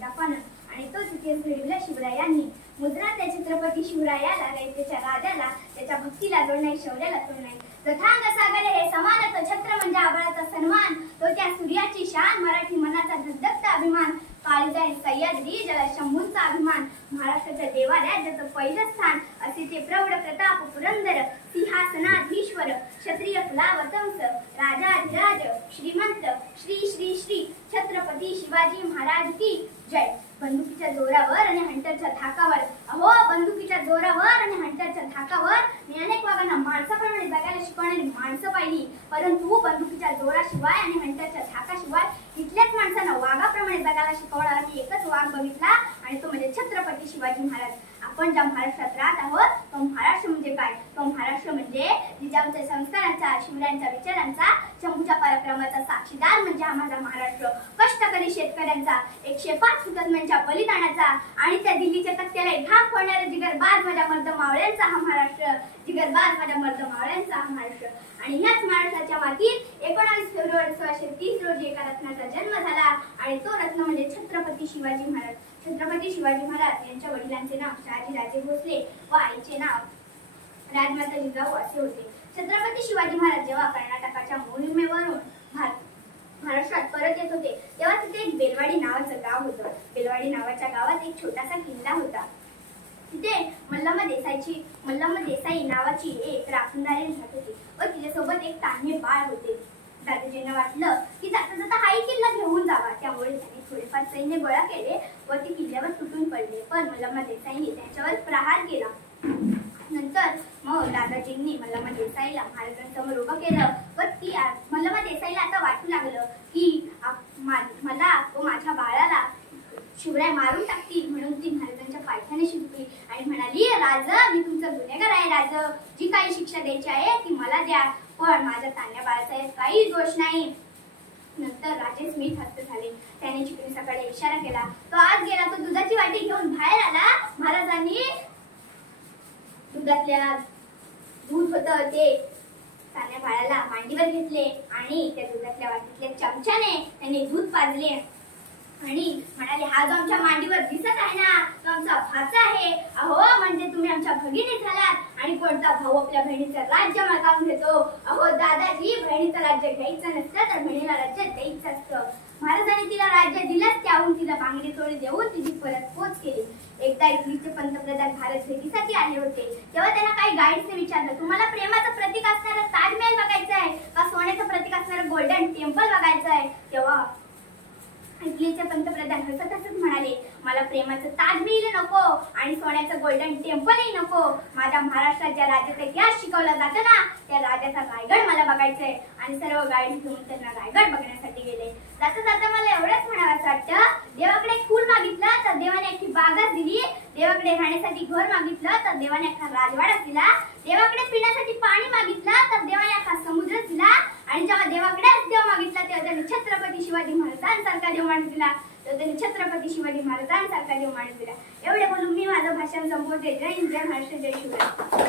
दाफानं आणि तोच इतिहास घडविला शिवरायांनी. मुद्रांच्या छत्रपती शिवरायाला, रयतेच्या राजाला, त्याच्या भक्तीला जोड नाही, शौर्याला तोड नाही. जथांग सागर हे समान, तो छत्र म्हणजे आभाळाचा सन्मान, तो त्या सूर्याची शान, मराठी मनाचा धगधगता अभिमान. काळजाई सह्याद्री, जला शंभूंचा अभिमान, महाराष्ट्राच्या देवाऱ्यात ज्याचं पहिलं स्थान, असे ते प्रौढ प्रताप पुरंदर, सिंहासनाधीश्वर, क्षत्रिय कुलावतंस, राजाधिराज, श्रीमंत, श्री श्री श्री छत्रपती शिवाजी महाराज की जय. बंदुकीच्या जोरावर आणि हंटरच्या धाकावर, अहो बंदुकीच्या जोरावर आणि हंटरच्या धाकावर मी अनेक वाघांना माणसाप्रमाणे जगायला शिकवणारी माणसं पाहिली, परंतु बंदुकीच्या जोराशिवाय आणि हंटरच्या धाकाशिवाय इथल्याच माणसांना वाघाप्रमाणे जगायला शिकवणारा मी एकच वाघ बघितला, आणि तो म्हणजे छत्रपती शिवाजी महाराज. आपण ज्या महाराष्ट्रात राहत आहोत तो महाराष्ट्र म्हणजे काय? तो महाराष्ट्र म्हणजे जिजाऊंच्या संस्कारांचा, शिवरायांच्या विचारांचा, शंभूच्या पराक्रमाचा साक्षीदार म्हणजे हा माझा महाराष्ट्र. कष्टकरी शेतकऱ्यांचा, 105 हुतात्म्यांच्या बलिदानाचा आणि त्या दिल्लीच्या तख्त्याला घाम फोडणाऱ्या जिगरबाज माझ्या मर्द मावळ्यांचा हा महाराष्ट्र, जिगरबाज माझ्या मर्द मावळ्यांचा हा महाराष्ट्र. आणि ह्याच महाराष्ट्राच्या मातीत 19 फेब्रुवारी 1630 रोजी एका रत्नाचा जन्म झाला, आणि तो रत्न म्हणजे छत्रपती शिवाजी महाराज. छत्रपती शिवाजी महाराज यांच्या वडिलांचे नाव शहाजीराजे भोसले व आईचे नाव राजमाता जिजाऊ असे होते. छत्रपती शिवाजी महाराज जेव्हा कर्नाटकाच्या मोहिमेवरून महाराष्ट्रात परत येत होते तेव्हा तिथे एक बेलवाडी नावाचं गाव होतं. बेलवाडी नावाच्या गावात एक छोटासा किल्ला होता. तिथे मल्लम्मा देसाई नावाची एक राखणदारी राहत होती व तिच्यासोबत एक तान्हे बाळ होते. दादाजींना वाटलं की जाता जाता हाही किल्ला घेऊन जावा, त्यामुळे त्यांनी थोडेफार सैन्य गोळा केले व ते किल्ल्यावर तुटून पडले, पण मल्लम्मा देसाईंनी त्यांच्यावर प्रहार केला. नंतर मग दादाजींनी मल्लम्मा देसाईला महाराजांसमोर उभं केलं व मल्लम्मा देसाईला आता वाटू लागलं की मला व माझ्या बाळाला शिवराय मारून टाकतील, म्हणून ती महाराजांच्या पायथ्याने शिकली आणि म्हणाली, राज मी तुमचा गुन्हेगार आहे, राज जी काही शिक्षा द्यायची आहे ती मला द्या, पण माझ्या तान्ह्या बाळाचा काही दोष नाही. नंतर राजे स्मिथ हस्त झाले. त्याने चिपळूणकडे इशारा केला. तो आत गेला. तो दुधाची वाटी घेऊन बाहेर आला. महाराजांनी दुधातल्या दूध होतं ते तान्ह्या बाळाला मांडीवर घेतले आणि त्या दुधातल्या वाटीतल्या चमच्याने त्यांनी दूध पाजले आणि म्हणाले, हा जो आमच्या मांडीवर दिसत आहे ना तो आमचा भाचा आहे. अहो म्हणजे तुम्ही आमच्या भगिनी झालात, आणि कोणता भाऊ आपल्या बहिणीचं राज्य मागावून घेतो? अहो दादाजी, बहिणीचं राज्य घ्यायचं नसतं तर बहिणीला राज्य द्यायचं असतं. महाराजांनी तिला राज्य दिलंच, त्याहून तिला बांगडी थोडी देऊन तिची परतपोच केली. एकदा इटलीचे पंतप्रधान भारत भेटीसाठी आले होते तेव्हा त्यांना काही गाईड्सने विचारलं, तुम्हाला प्रेमाचं प्रतीक असणारं ताजमहल बघायचं आहे का सोन्याचं प्रतीक असणारं गोल्डन टेम्पल बघायचं आहे? तेव्हा इटलीचे पंतप्रधान हसत हसत म्हणाले, मला प्रेमाचं ताजमहल नको आणि सोन्याचं गोल्डन टेम्पलही नको. माझ्या महाराष्ट्रात ज्या राजाचा इतिहास शिकवला जातो ना त्या राजाचा रायगड मला बघायचंय. आणि सर्व गाईड घेऊन त्यांना रायगड बघण्यासाठी गेले. जाता जाता मला एवढंच म्हणावंसं वाटतं, देवाकडे फूल मागितलं तर देवाने एक बागच दिली, देवाकडे राहण्यासाठी घर मागितलं तर देवाने अख्खा राजवाडाच दिला, देवाकडे पिण्यासाठी पाणी मागितलं तर देवाने अख्खा समुद्रच दिला, आणि जेव्हा देवाकडेच देव मागितला तेव्हा त्यांनी छत्रपती शिवाजी महाराजांसारखा देव माणूस दिला. त्यांनी छत्रपती शिवाजी महाराजांसारखा देव माणूस दिला. एवढे बोलून मी माझं भाषण संपवते. जय हिंद, जय महाराष्ट्र, जय शिवराय.